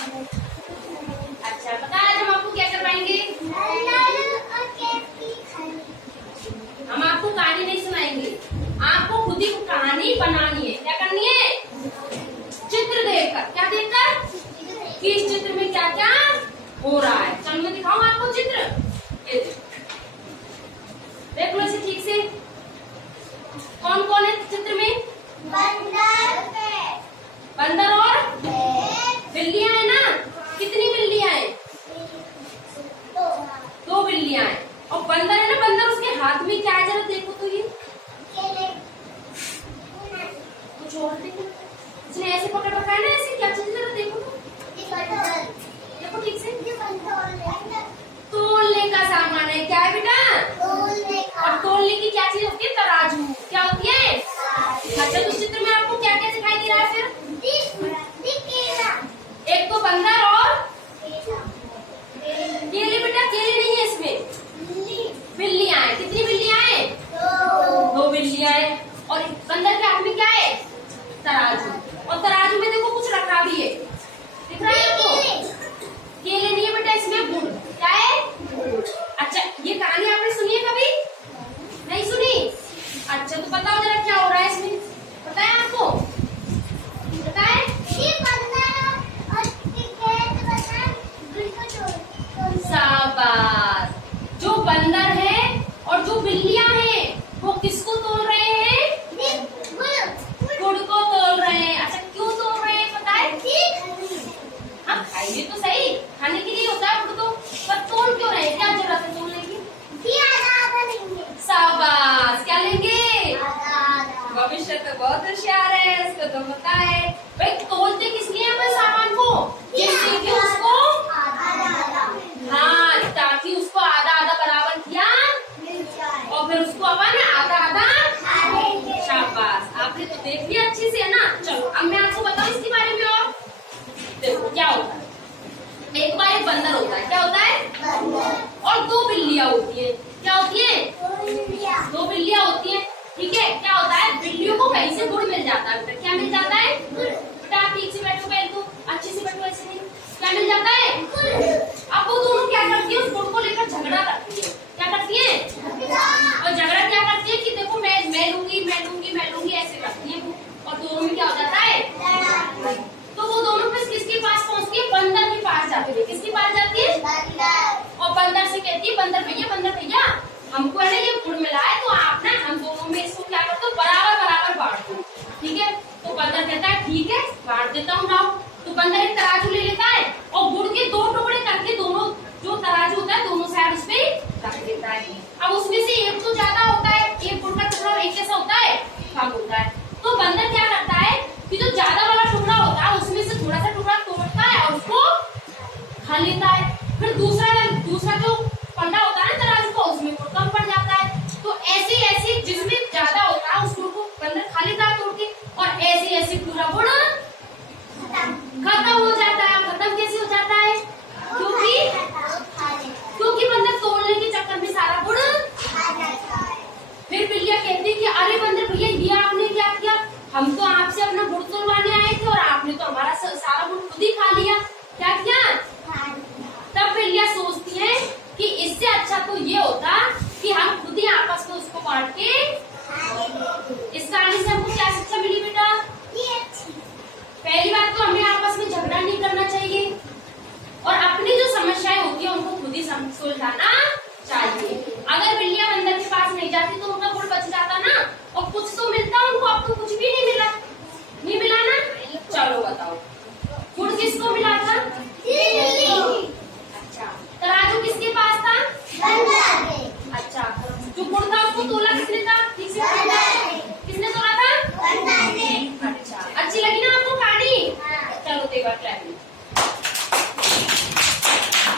अच्छा पता है हम आपको क्या करवाएंगे? हम आपको कहानी नहीं सुनाएंगे, आपको खुद ही कहानी बनानी है। क्या करनी है? चित्र देखकर। क्या देखकर? कि इस चित्र में क्या क्या हो रहा है। चलो मैं दिखाऊं आपको चित्र। ये देख लो इसे ठीक से। कौन कौन है चित्र में? बंदर और बिल्लियां है ना। कितनी बिल्लियां हैं? दो बिल्लियां हैं। और बंदर है ना, बंदर उसके हाथ में क्या है जरा देखो तो। ये कुछ और देखो, इसने ऐसे पकड़ रखा है ना, ऐसे क्या चीज जरा देखो तो। देखो ठीक से। तोलने का सामान है। क्या है बेटा? और तोलने की क्या चीज होती है? तराजू। क्या होती है? अच्छा तो चित्र में आपको क्या क्या दिखाई दे रहा है फिर? एक तो बंदर और केले। बेटा केले नहीं है इसमें, बिल्लियां हैं। कितनी बिल्लियां हैं? दो बिल्लियां हैं। और बंदर के हाथ में क्या है? तराजू। और तराजू में देखो कुछ रखा भी है, दिख रहा है आपको? केले नहीं है बेटा, इसमें गुड़। क्या है? अच्छा ये कहानी आपने सुनी है कभी? नहीं सुनी? अच्छा तो बताओ जरा क्या हो रहा है इसमें, पता है आपको? पता है? शाबाश। जो बंदर है और जो बिल्लियां हैं वो किसको तोल रहे हैं? गुड़ को तोल रहे हैं। अच्छा क्यों तोल रहे हैं पता है? हाँ खाइए तो सही, खाने के लिए होता है गुड़ तो, पर तोल क्यों रहे हैं? क्या जरूरत है तोलने की? शाबाश। क्या लेंगे? भविष्य तो बहुत होशियार है, इसको तो पता है। भाई तोलते किस लिए अपन सामान को? जिससे कि उसको, हाँ ताकि उसको आधा आधा बराबर किया और फिर उसको अपन आधा आधा। शाबाश आपने तो देख लिया अच्छे से है ना। चलो अब मैं आपको बताऊं इसके बारे में। और देखो क्या होता है। एक बार एक बंदर होता है। क्या होता है? और दो बिल्लियां होती है। क्या होती है? दो बिल्लियां होती है। ठीक है। क्या होता है? बिल्लियों को कहीं से गुड़ मिल जाता है। क्या मिल जाता है? बेटा आप ठीक से बैठो, पहले तो अच्छे से बैठो, ऐसे नहीं। क्या मिल जाता है? अब वो दोनों क्या करती है? उस गुड़ को लेकर झगड़ा करती है। क्या करती है? और झगड़ा क्या करती है कि देखो मैं लूंगी, मैं लूंगी, मैं लूंगी, ऐसे करती है वो। और दोनों में क्या हो जाता है? तो वो दोनों फिर किसके पास पहुंचती है? बंदर के पास जाती है। किसके पास जाती है? और बंदर से कहती है, बंदर भैया हमको है ना ये गुड़ मिला है, तो आप ना हम दोनों में इसको क्या करते हो? बराबर बराबर बांट दो। ठीक है। तो बंदर कहता है ठीक है बांट देता हूँ लाओ। तो बंदर एक तराजू ले लेता है और गुड़ के दो टुकड़े करके दोनों जो तराजू होता है दोनों साइड उस पे रख देता है। अब उसमें से एक तो ज्यादा होता है, एक गुड़ का टुकड़ा, और एक कैसा होता है? कम होता है। तो बंदर क्या करता है कि जो ज्यादा वाला टुकड़ा होता है उसमें से थोड़ा सा टुकड़ा तोड़ता है और उसको खा लेता है। फिर दूसरा जो पंडा होता है ना तराजू का, उसमें गुड़ कम पड़ जाता है। तो ऐसे ऐसे जिसमें ज्यादा होता है उस गुड़ को बंदर खा लेता है तोड़ के, और ऐसे ऐसे पूरा गुड़ खत्म हो जाता है। खत्म कैसे हो जाता है? क्योंकि बंदर तोड़ने के चक्कर में सारा गुड़ खा जाता है। फिर बिल्लियां कहती कि अरे बंदर भैया ये आपने क्या किया? हम तो आपसे अपना गुड़ तोड़वाने आए थे और आपने तो हमारा सारा गुड़ खुद ही खा लिया। क्या किया? तब बिल्लियां सोचती हैं कि इससे अच्छा तो ये होता कि हम खुद ही आपस में उसको बांट के। इस कहानी से